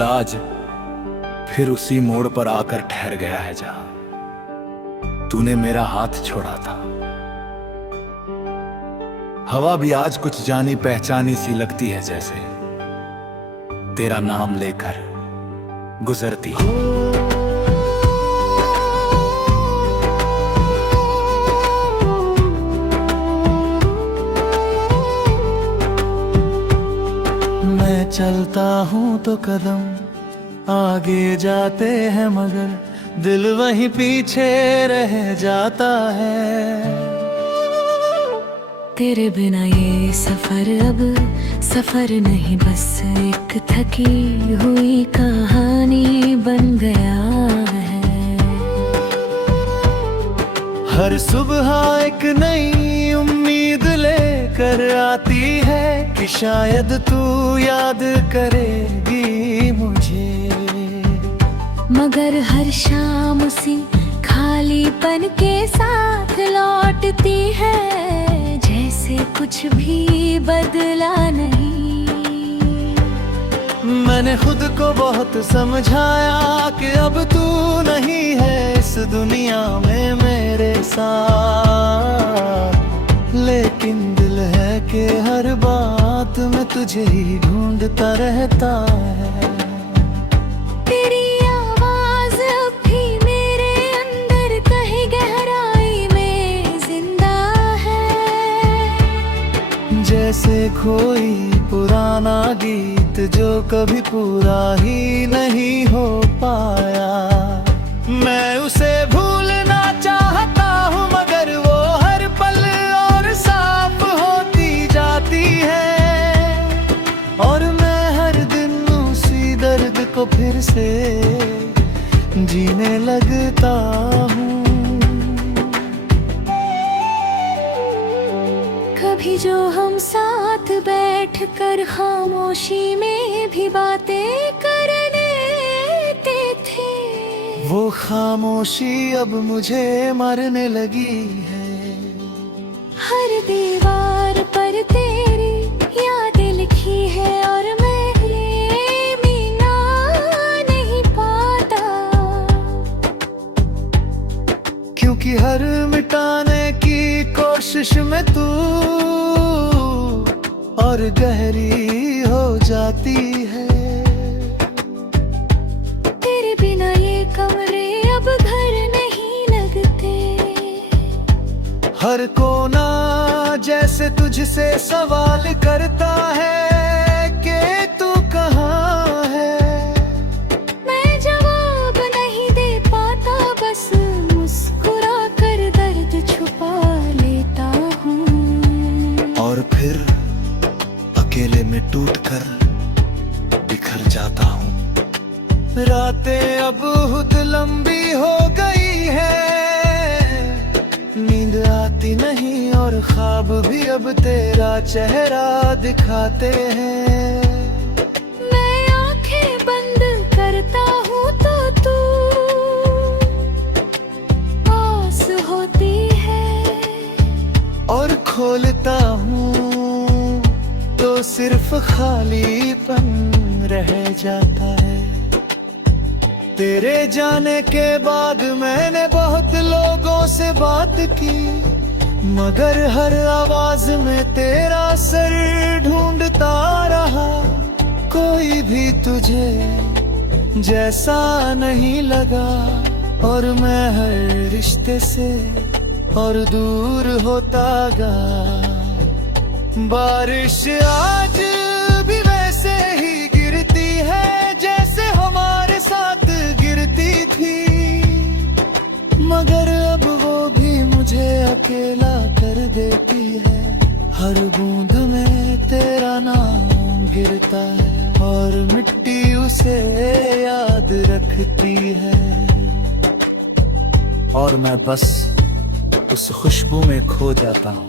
दिल आज फिर उसी मोड़ पर आकर ठहर गया है जहां तूने मेरा हाथ छोड़ा था। हवा भी आज कुछ जानी पहचानी सी लगती है, जैसे तेरा नाम लेकर गुजरती है। मैं चलता हूँ तो कदम आगे जाते हैं, मगर दिल वहीं पीछे रह जाता है। तेरे बिना ये सफर अब सफर नहीं, बस एक थकी हुई कहानी बन गया है। हर सुबह एक नई उम्मीद लेकर आती है कि शायद तू याद करेगी मुझे, मगर हर शाम उसी खालीपन के साथ लौटती है, जैसे कुछ भी बदला नहीं। मैंने खुद को बहुत समझाया कि अब तू नहीं है इस दुनिया में मेरे साथ, लेकिन दिल है कि हर बात में तुझे ही ढूंढता रहता है। तेरी आवाज अब भी मेरे अंदर कहीं गहराई में जिंदा है, जैसे कोई पुराना गीत जो कभी पूरा ही नहीं हो पाया। मैं उसे भूलना चाहता हूँ, मगर वो हर पल और साफ होती जाती है, और मैं हर दिन उसी दर्द को फिर से जीने लगता हूँ। कभी जो हम साथ बैठकर खामोशी में भी बातें कर लेते थे, वो खामोशी अब मुझे मरने लगी है। हर दीवार पर तेरी यादें लिखी है, और मैं मिटा नहीं पाता, क्योंकि हर मिटाने की कोशिश में तू और गहरी हो जाती है। तेरे बिना ये कमरे अब घर नहीं लगते, हर कोना जैसे तुझसे सवाल करता है कि तू कहाँ है। मैं जवाब नहीं दे पाता, बस मुस्कुरा कर दर्द छुपा लेता हूँ, और फिर अकेले में टूटकर बिखर जाता हूँ। रातें अब बहुत लंबी हो गई है, नींद आती नहीं और ख्वाब भी अब तेरा चेहरा दिखाते हैं। मैं आंखें बंद करता हूँ तो तू पास होती है, और खोलता हूँ तो सिर्फ खालीपन रह जाता है। तेरे जाने के बाद मैंने बहुत लोगों से बात की, मगर हर आवाज में तेरा सर ढूंढता रहा। कोई भी तुझे जैसा नहीं लगा, और मैं हर रिश्ते से और दूर होता गया। बारिश आज भी वैसे ही गिरती है जैसे हमारे साथ गिरती थी, मगर अब वो भी मुझे अकेला कर देती है। हर बूंद में तेरा नाम गिरता है, और मिट्टी उसे याद रखती है, और मैं बस उस खुशबू में खो जाता हूँ।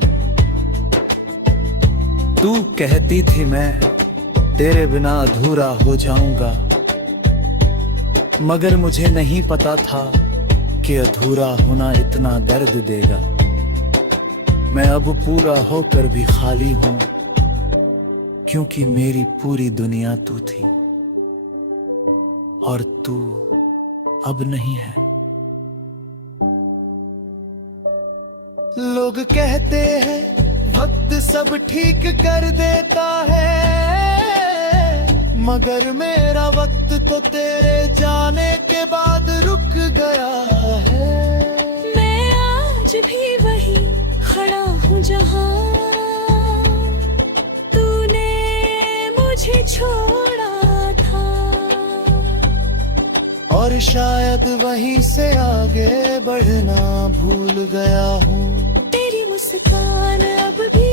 तू कहती थी मैं तेरे बिना अधूरा हो जाऊंगा, मगर मुझे नहीं पता था कि अधूरा होना इतना दर्द देगा। मैं अब पूरा होकर भी खाली हूं, क्योंकि मेरी पूरी दुनिया तू थी। और तू अब नहीं है। लोग कहते हैं वक्त सब ठीक कर देता है, मगर मेरा वक्त तो तेरे जाने के बाद रुक गया है। मैं आज भी वही खड़ा हूँ जहाँ तूने मुझे छोड़ा था, और शायद वहीं से आगे बढ़ना भूल गया हूँ। तेरी मुस्कान अब भी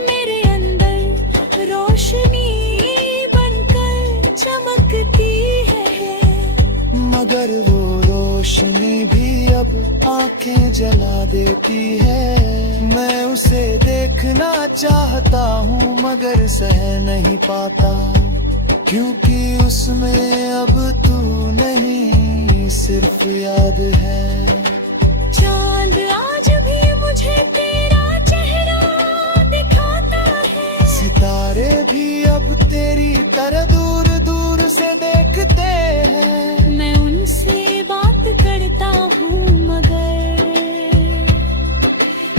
मेरे अंदर रोशनी बनकर चमकती है, मगर वो रोशनी भी अब आंखें जला देती है। मैं उसे देखना चाहता हूँ मगर सह नहीं पाता, क्योंकि उसमें अब तू नहीं सिर्फ याद है। चांद आज भी मुझे तेरा चेहरा दिखाता है, सितारे भी अब तेरी तरह दूर दूर से देखते हैं। मैं उनसे बात करता हूँ मगर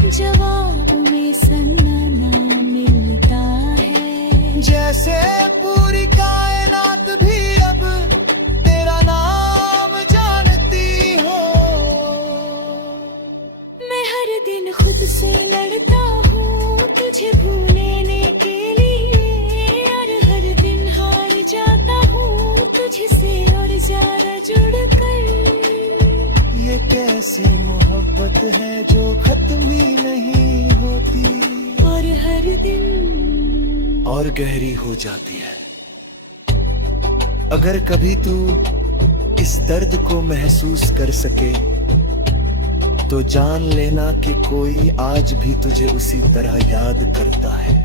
जवाब में सन्नाटा मिलता है। जैसे पूरी कायनात भी अब तेरा नाम जानती हो। मैं हर दिन खुद से लड़ता हूँ तुझे भूलने के लिए, और हर दिन हार जाता हूँ तुझसे और ज्यादा जुड़कर। ये कैसी मोहब्बत है जो खत्म ही नहीं होती, और हर दिन और गहरी हो जाती है। अगर कभी तू इस दर्द को महसूस कर सके तो जान लेना कि कोई आज भी तुझे उसी तरह याद करता है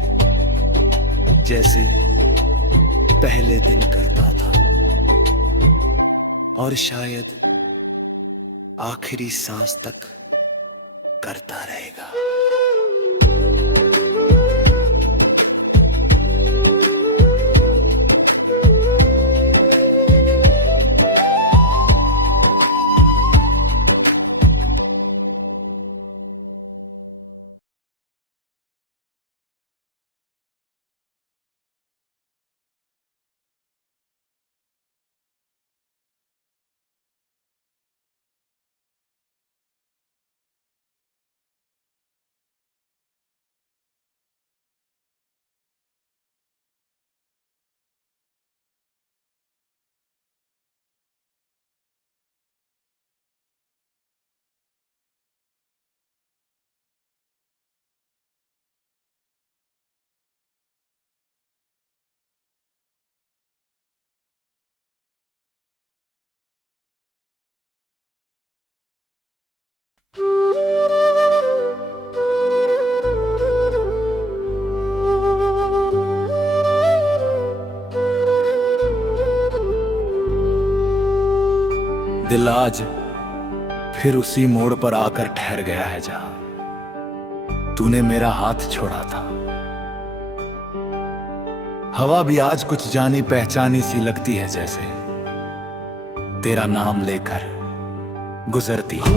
जैसे पहले दिन करता था, और शायद आखिरी सांस तक करता रहेगा। दिल आज फिर उसी मोड़ पर आकर ठहर गया है जहां तूने मेरा हाथ छोड़ा था। हवा भी आज कुछ जानी पहचानी सी लगती है, जैसे तेरा नाम लेकर गुजरती है।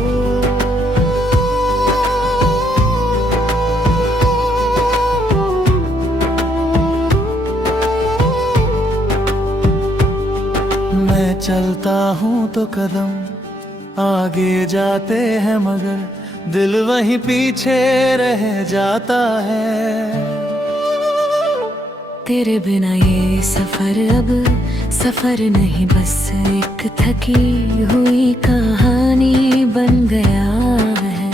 मैं चलता हूँ तो कदम आगे जाते हैं मगर दिल वहीं पीछे रह जाता है। तेरे बिना ये सफर अब सफर नहीं, बस एक थकी हुई कहानी बन गया है।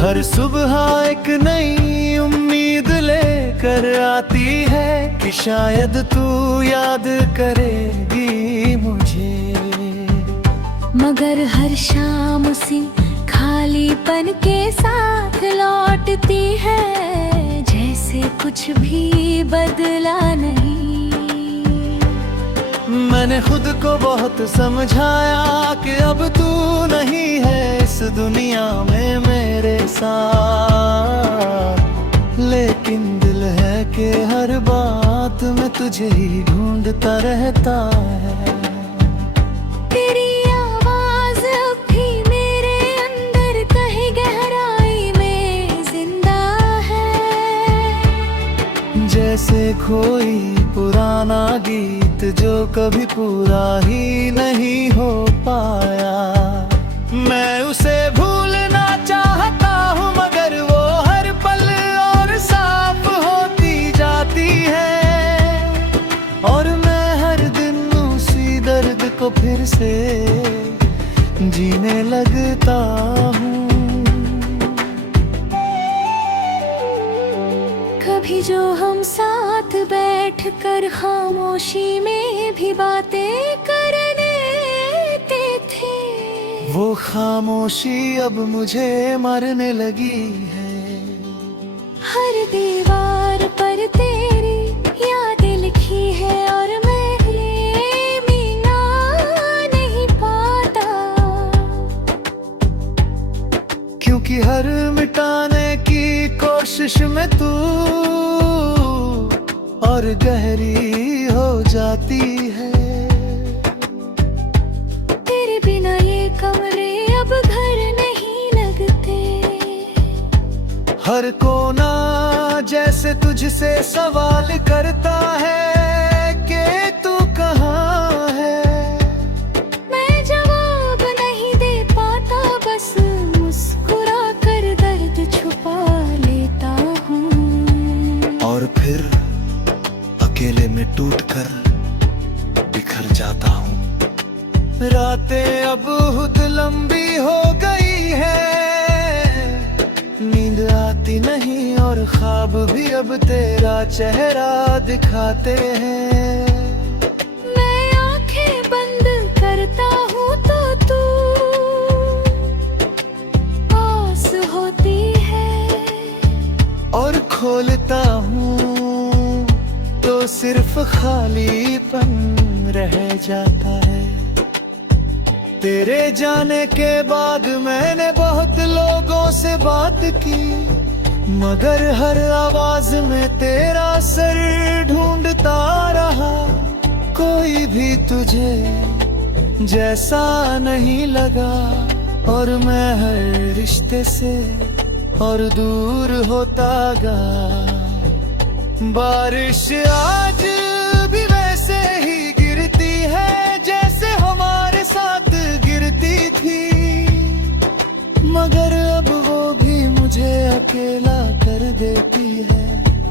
हर सुबह एक नई उम्मीद लेकर आती है कि शायद तू याद करेगी मुझे, मगर हर शाम उसी खालीपन के साथ लौटती है, जैसे कुछ भी बदला नहीं। मैंने खुद को बहुत समझाया कि अब तू नहीं है इस दुनिया में मेरे साथ, लेकिन दिल है कि हर बात में तुझे ही ढूंढता रहता है। तेरी आवाज अब भी मेरे अंदर कहीं गहराई में जिंदा है। जैसे कोई पुराना गीत जो कभी पूरा ही नहीं हो पाया। मैं उसे भूलना चाहता हूँ मगर वो हर पल और साफ होती जाती है। और मैं हर दिन उसी दर्द को फिर से जीने लगता हूँ। कभी जो हम साथ बैठ कर खामोशी में भी बातें करने थे, वो खामोशी अब मुझे मारने लगी है। हर दीवार पर तेरी यादें लिखी है और मैं ये मिटा नहीं पाता। क्योंकि हर मिटाने की कोशिश में तू और गहरी हो जाती है। तेरे बिना ये कमरे अब घर नहीं लगते। हर कोना जैसे तुझसे सवाल करता है कि तू कहाँ है। मैं जवाब नहीं दे पाता, बस मुस्कुरा कर दर्द छुपा लेता हूँ। और फिर अकेले में टूटकर बिखर जाता हूँ। रातें अब बहुत लंबी हो गई है, नींद आती नहीं और ख्वाब भी अब तेरा चेहरा दिखाते हैं। मैं आंखें बंद करता हूँ तो तू आस होती है। और खोलता हूँ तो सिर्फ खालीपन रह जाता है। तेरे जाने के बाद मैंने बहुत लोगों से बात की, मगर हर आवाज में तेरा सर ढूंढता रहा। कोई भी तुझे जैसा नहीं लगा और मैं हर रिश्ते से और दूर होता गया। बारिश आज भी वैसे ही गिरती है जैसे हमारे साथ गिरती थी, मगर अब वो भी मुझे अकेला कर देती है।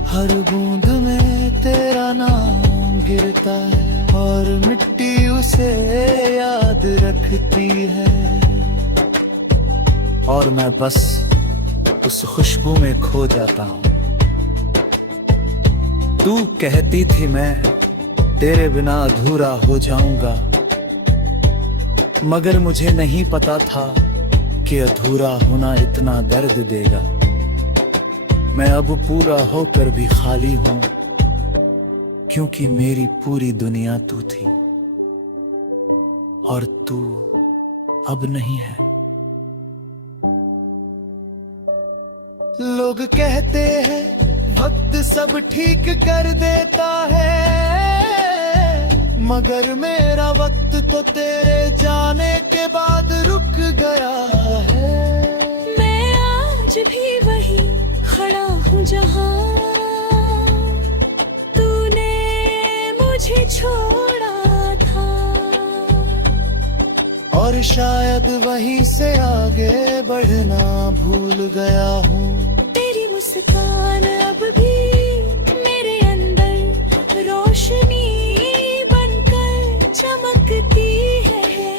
हर बूंद में तेरा नाम गिरता है और मिट्टी उसे याद रखती है। और मैं बस उस खुशबू में खो जाता हूँ। तू कहती थी मैं तेरे बिना अधूरा हो जाऊंगा, मगर मुझे नहीं पता था कि अधूरा होना इतना दर्द देगा। मैं अब पूरा होकर भी खाली हूं, क्योंकि मेरी पूरी दुनिया तू थी और तू अब नहीं है। लोग कहते हैं वक्त सब ठीक कर देता है, मगर मेरा वक्त तो तेरे जाने के बाद रुक गया है। मैं आज भी वही खड़ा हूँ जहाँ तूने मुझे छोड़ा था, और शायद वहीं से आगे बढ़ना भूल गया हूँ। तेरी मुस्कान अब भी मेरे अंदर रोशनी बनकर चमकती है,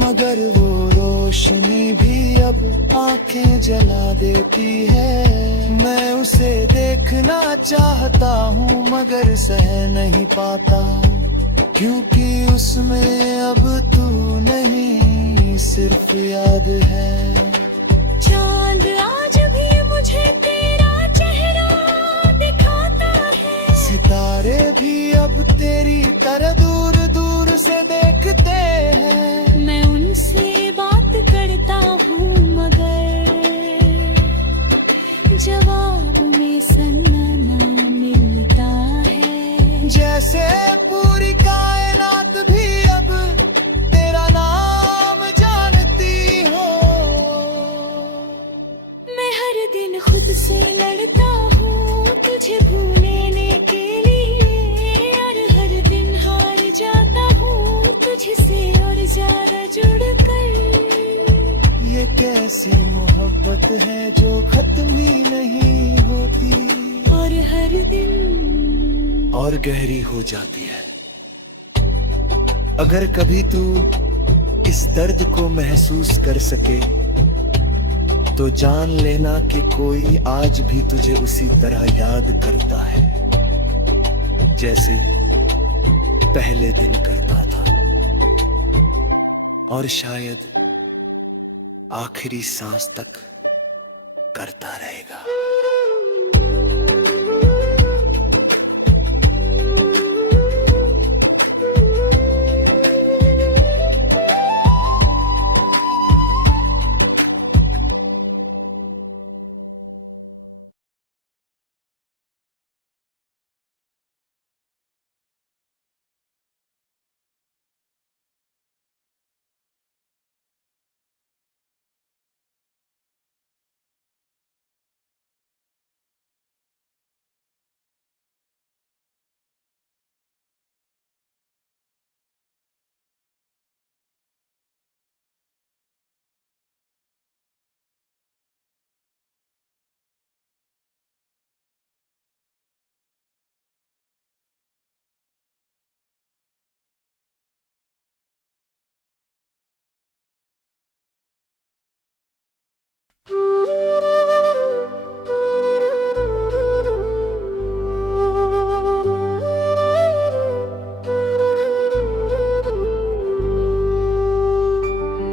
मगर वो रोशनी भी अब आंखें जला देती है। मैं उसे देखना चाहता हूँ मगर सह नहीं पाता, क्योंकि उसमें अब तू नहीं सिर्फ याद है। चांद आज भी मुझे तेरा चेहरा दिखाता है, सितारे भी अब तेरी तरह दूर दूर से देखते हैं। मैं उनसे बात करता हूँ मगर जवाब में से पूरी कायनात भी अब तेरा नाम जानती हो। मैं हर दिन खुद से लड़ता हूँ तुझे भूलने के लिए, और हर दिन हार जाता हूँ तुझसे और ज्यादा जुड़कर। ये कैसी मोहब्बत है जो खत्म ही नहीं होती, और हर दिन और गहरी हो जाती है। अगर कभी तू इस दर्द को महसूस कर सके तो जान लेना कि कोई आज भी तुझे उसी तरह याद करता है जैसे पहले दिन करता था, और शायद आखिरी सांस तक करता रहेगा।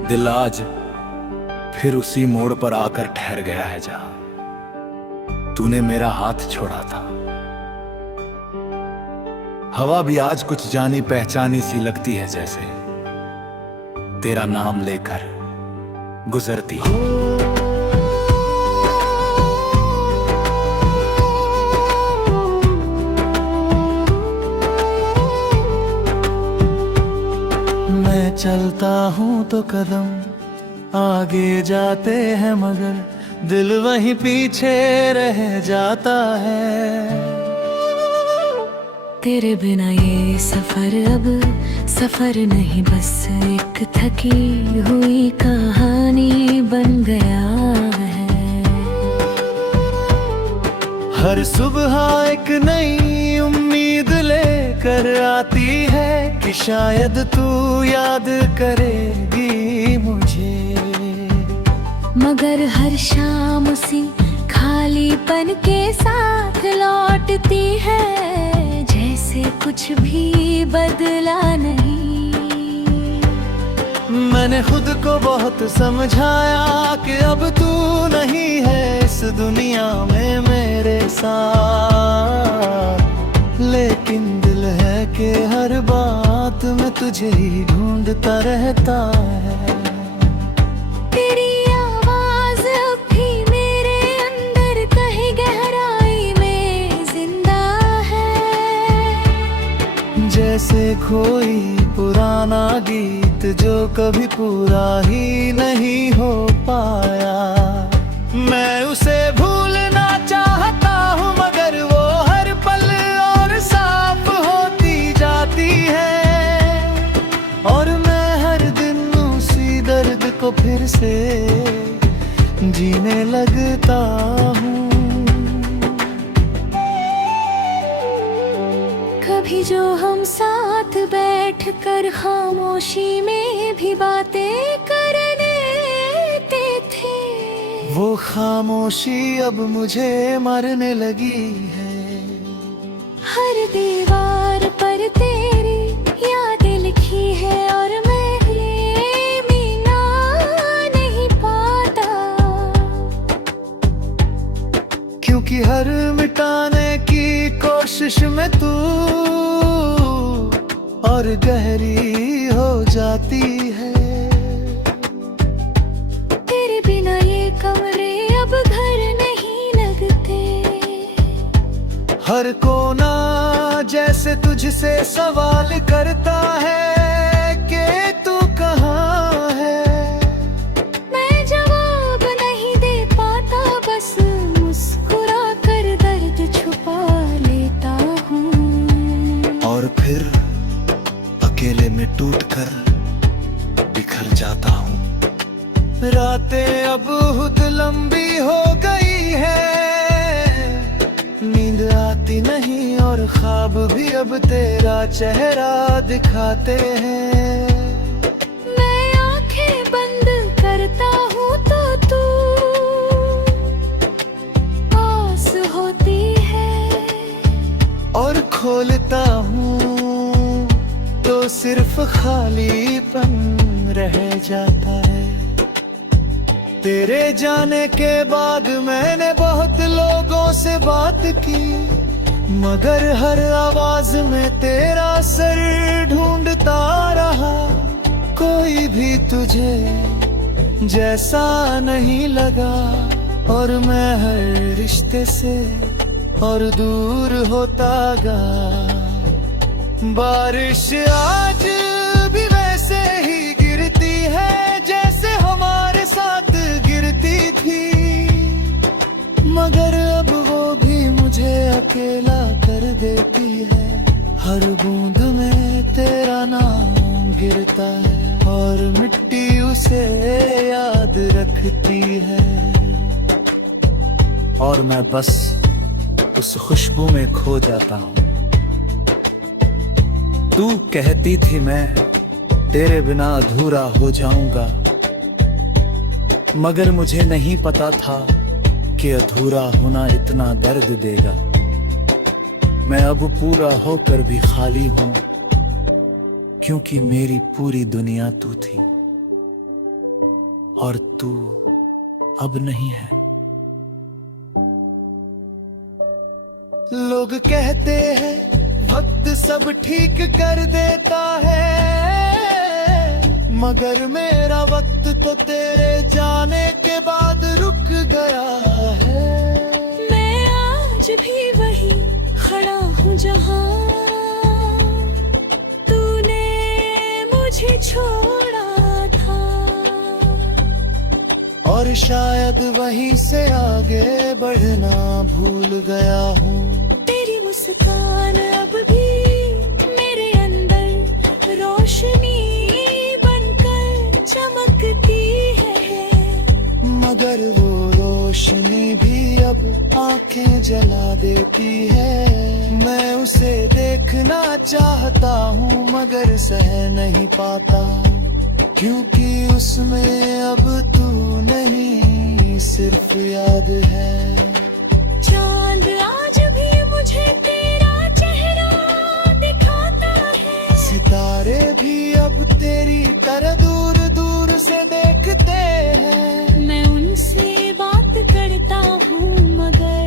दिल आज फिर उसी मोड़ पर आकर ठहर गया है जहां तूने मेरा हाथ छोड़ा था। हवा भी आज कुछ जानी पहचानी सी लगती है, जैसे तेरा नाम लेकर गुजरती है। मैं चलता हूँ तो कदम आगे जाते हैं मगर दिल वहीं पीछे रह जाता है। तेरे बिना ये सफर अब सफर नहीं, बस एक थकी हुई कहानी बन गया है। हर सुबह एक नई उम्मीद लेकर आती है कि शायद तू याद करेगी मुझे, मगर हर शाम उसी खालीपन के साथ लौटती है, जैसे कुछ भी बदला नहीं। मैंने खुद को बहुत समझाया कि अब तू नहीं है इस दुनिया में मेरे साथ, लेकिन दिल है कि हर बात में तुझे ही ढूंढता रहता है। तेरी आवाज अब भी मेरे अंदर कहीं गहराई में जिंदा है, जैसे कोई पुराना गीत जो कभी पूरा ही नहीं हो पाया। मैं उसे भूलना चाहता हूँ मगर वो हर पल और साफ होती जाती है, और मैं हर दिन उसी दर्द को फिर से जीने लगता हूँ। कभी जो हम साथ बैठकर खामोशी में भी बातें कर लेते थे, वो खामोशी अब मुझे मरने लगी है। हर दीवार पर तेरी यादें लिखी है और मैं ये मिटा नहीं पाता, क्योंकि हर मिटाने की कोशिश में तू और गहरी हो जाती है। तेरे बिना ये कमरे अब घर नहीं लगते, हर कोना जैसे तुझसे सवाल करता है कि तू कहाँ है। मैं जवाब नहीं दे पाता, बस मुस्कुरा कर दर्द छुपा लेता हूँ। और फिर अकेले में टूटकर बिखर जाता हूँ। रातें अब बहुत लंबी हो गई है, नींद आती नहीं और ख्वाब भी अब तेरा चेहरा दिखाते हैं। मैं आंखें बंद करता हूँ तो तू पास होती है, और खोलता हूँ तो सिर्फ खालीपन रह जाता है। तेरे जाने के बाद मैंने बहुत लोगों से बात की, मगर हर आवाज में तेरा सर ढूंढता रहा। कोई भी तुझे जैसा नहीं लगा, और मैं हर रिश्ते से और दूर होता गया। बारिश आज भी वैसे ही गिरती है जैसे हमारे साथ गिरती थी, मगर अब वो भी मुझे अकेला कर देती है। हर बूंद में तेरा नाम गिरता है और मिट्टी उसे याद रखती है। और मैं बस उस खुशबू में खो जाता हूँ। तू कहती थी मैं तेरे बिना अधूरा हो जाऊंगा, मगर मुझे नहीं पता था कि अधूरा होना इतना दर्द देगा। मैं अब पूरा होकर भी खाली हूं, क्योंकि मेरी पूरी दुनिया तू थी और तू अब नहीं है। लोग कहते हैं वक्त सब ठीक कर देता है, मगर मेरा वक्त तो तेरे जाने के बाद रुक गया है। मैं आज भी वही खड़ा हूँ जहाँ तूने मुझे छोड़ा था, और शायद वहीं से आगे बढ़ना भूल गया हूँ। तेरी मुस्कान अब भी मेरे अंदर रोशनी बनकर चमकती है, मगर वो रोशनी भी अब आंखें जला देती है। मैं उसे देखना चाहता हूँ मगर सह नहीं पाता, क्योंकि उसमें अब तू नहीं सिर्फ याद है। चांद आज भी मुझे तेरा चेहरा दिखाता है, सितारे भी अब तेरी तरह दूर दूर से देखते हैं। मैं उनसे बात करता हूँ मगर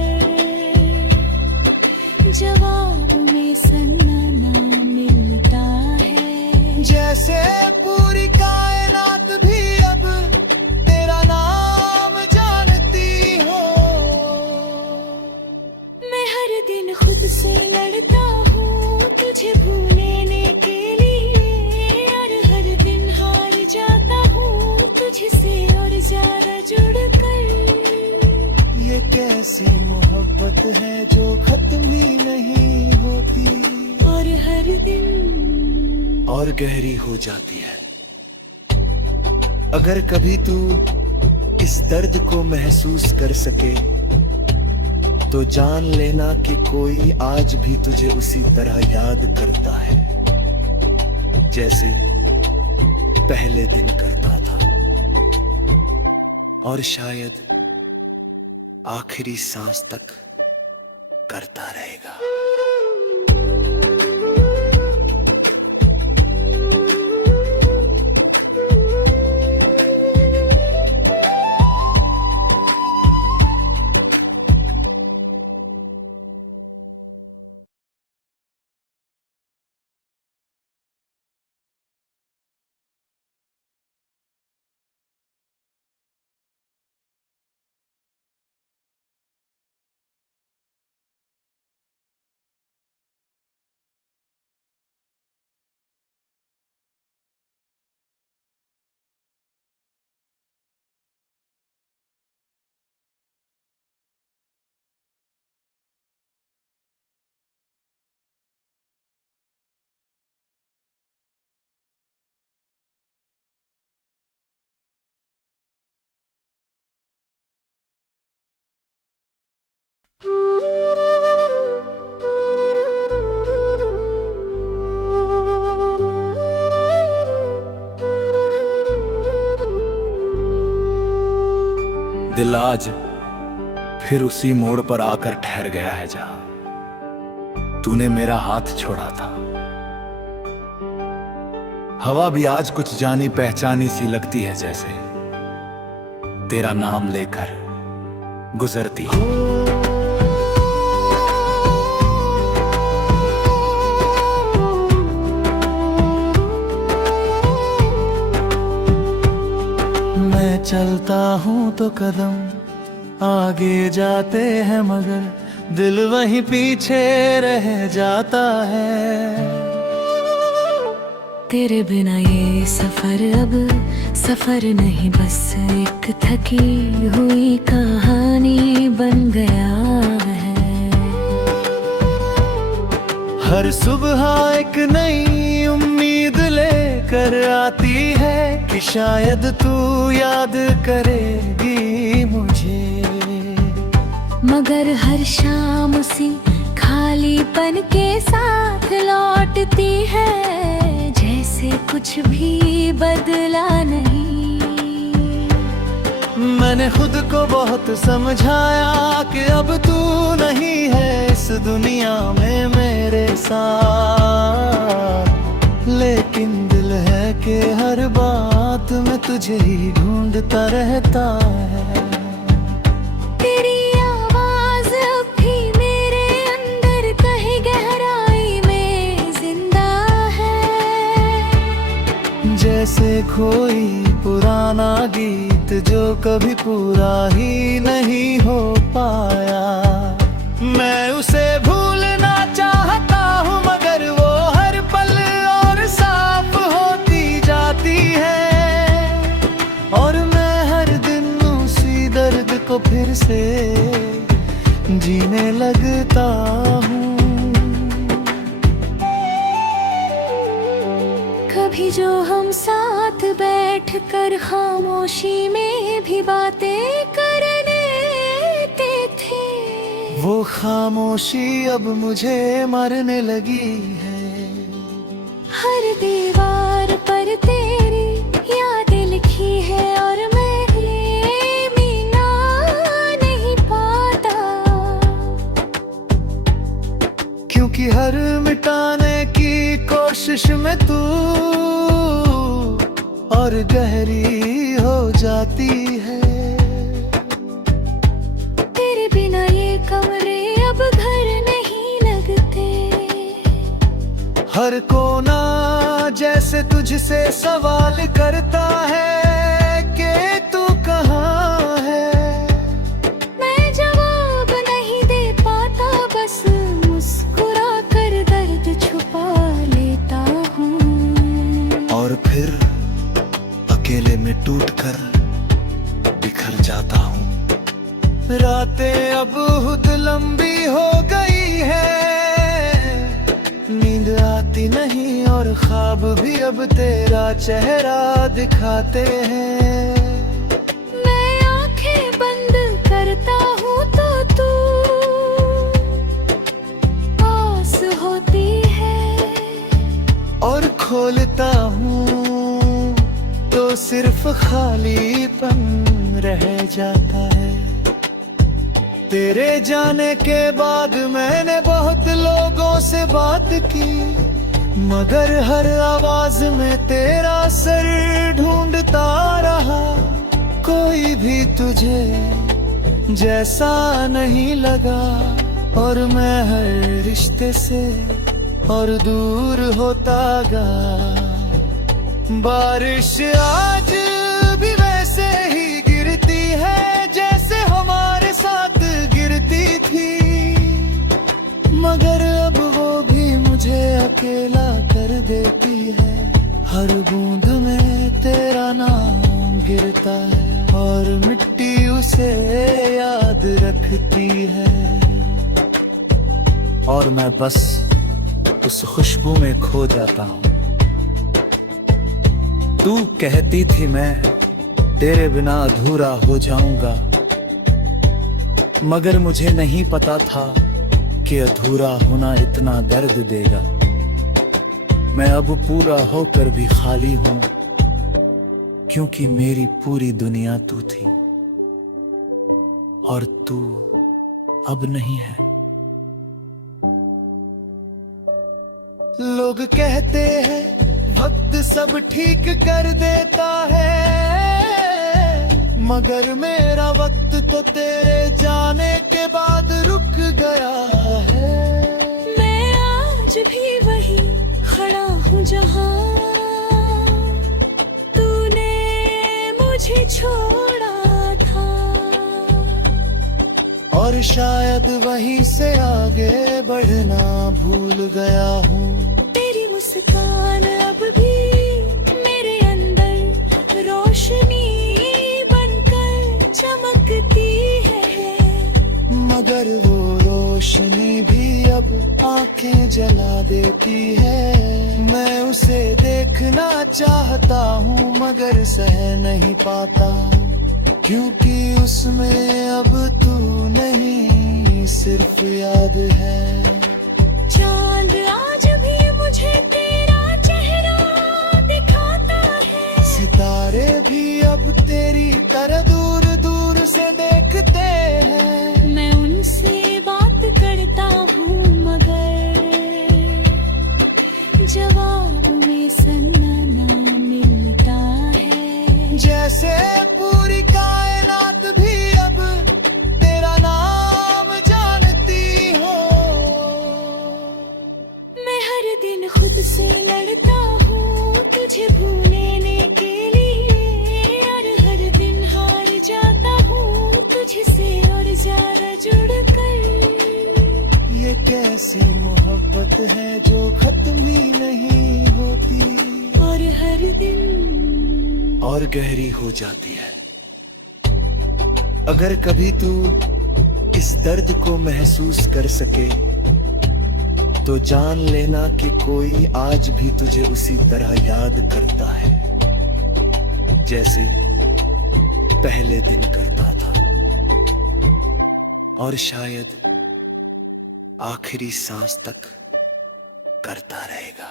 जवाब में सन्नाटा मिलता है। जैसे पूरी कायनात भी अब तेरा नाम जानती हो। मैं हर दिन खुद से लड़ता हूँ तुझे भूलने के लिए, और हर दिन हार जाता हूँ तुझसे और ज्यादा जुड़कर। ये कैसी मोहब्बत है जो खत्म ही नहीं होती, और हर दिन और गहरी हो जाती है। अगर कभी तू इस दर्द को महसूस कर सके तो जान लेना कि कोई आज भी तुझे उसी तरह याद करता है जैसे पहले दिन करता था, और शायद आखिरी सांस तक करता रहेगा। दिल आज फिर उसी मोड़ पर आकर ठहर गया है जहां तूने मेरा हाथ छोड़ा था। हवा भी आज कुछ जानी पहचानी सी लगती है, जैसे तेरा नाम लेकर गुजरती है। मैं चलता हूँ तो कदम आगे जाते हैं, मगर दिल वहीं पीछे रह जाता है। तेरे बिना ये सफर अब सफर नहीं, बस एक थकी हुई कहानी बन गया है। हर सुबह एक नई उम्मीद लेकर आती है कि शायद तू याद करेगी मुझे, मगर हर शाम उसी खालीपन के साथ लौटती है, जैसे कुछ भी बदला नहीं। मैंने खुद को बहुत समझाया कि अब तू नहीं है इस दुनिया में मेरे साथ, लेकिन दिल है कि हर बात में तुझे ही ढूंढता रहता है। तेरी आवाज अब भी मेरे अंदर कहीं गहराई में जिंदा है, जैसे कोई पुराना गीत जो कभी पूरा ही नहीं हो पाया। मैं उसे भूलना चाहता हूँ, मगर वो हर पल और साफ होती जाती है, और मैं हर दिन उसी दर्द को फिर से जीने लगता हूँ। कभी जो हम साथ बैठकर खामोशी में भी बातें कर लेते थे, वो खामोशी अब मुझे मारने लगी है। हर दीवार पर तेरी यादें लिखी है, और मैं ये मिटा नहीं पाता, क्योंकि हर मिटाने की कोशिश में तू और गहरी हो जाती है। तेरे बिना ये कमरे अब घर नहीं लगते, हर कोना जैसे तुझसे सवाल करता है कि तू कहाँ है। मैं जवाब नहीं दे पाता, बस मुस्कुरा कर दर्द छुपा लेता हूँ, और फिर अकेले में टूटकर बिखर जाता हूँ। रातें अब बहुत लंबी हो गई है, नींद आती नहीं और ख्वाब भी अब तेरा चेहरा दिखाते हैं। मैं आंखें बंद करता हूँ तो तू पास होती है, और खोलता हूँ तो सिर्फ खालीपन रह जाता है। तेरे जाने के बाद मैंने बहुत लोगों से बात की, मगर हर आवाज में तेरा सर ढूंढता रहा। कोई भी तुझे जैसा नहीं लगा, और मैं हर रिश्ते से और दूर होता गया। बारिश आज भी वैसे ही गिरती है जैसे हमारे साथ गिरती थी, मगर अब वो भी मुझे अकेला कर देती है। हर बूंद में तेरा नाम गिरता है, और मिट्टी उसे याद रखती है, और मैं बस उस खुशबू में खो जाता हूँ। तू कहती थी मैं तेरे बिना अधूरा हो जाऊंगा, मगर मुझे नहीं पता था कि अधूरा होना इतना दर्द देगा। मैं अब पूरा होकर भी खाली हूं, क्योंकि मेरी पूरी दुनिया तू थी। और तू अब नहीं है। लोग कहते हैं वक्त सब ठीक कर देता है, मगर मेरा वक्त तो तेरे जाने के बाद रुक गया है। मैं आज भी वही खड़ा हूँ जहाँ तूने मुझे छोड़ा था, और शायद वहीं से आगे बढ़ना भूल गया हूँ। तेरी मुस्कान अब भी मेरे अंदर रोशनी बनकर चमकती है, मगर वो रोशनी भी अब आंखें जला देती है। मैं उसे देखना चाहता हूँ मगर सह नहीं पाता, क्योंकि उसमें अब तू नहीं सिर्फ याद है। चांद आज भी मुझे तेरा चेहरा दिखाता है, सितारे भी अब तेरी तरह दूर दूर से देखते हैं। मैं उनसे बात करता हूँ मगर जवाब में सन्नाटा मिलता है। जैसे पूरी कायनात भी अब तेरा नाम जानती हो। मैं हर दिन खुद से लड़ता हूँ तुझे भूलने के लिए, और हर दिन हार जाता हूँ तुझसे और ज्यादा जुड़कर। ये कैसी मोहब्बत है जो खत्म ही नहीं होती, और हर दिन और गहरी हो जाती है। अगर कभी तू इस दर्द को महसूस कर सके तो जान लेना कि कोई आज भी तुझे उसी तरह याद करता है जैसे पहले दिन करता था, और शायद आखिरी सांस तक करता रहेगा।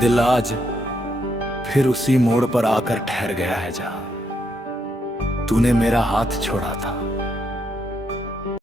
दिल आज फिर उसी मोड़ पर आकर ठहर गया है जहां तूने मेरा हाथ छोड़ा था।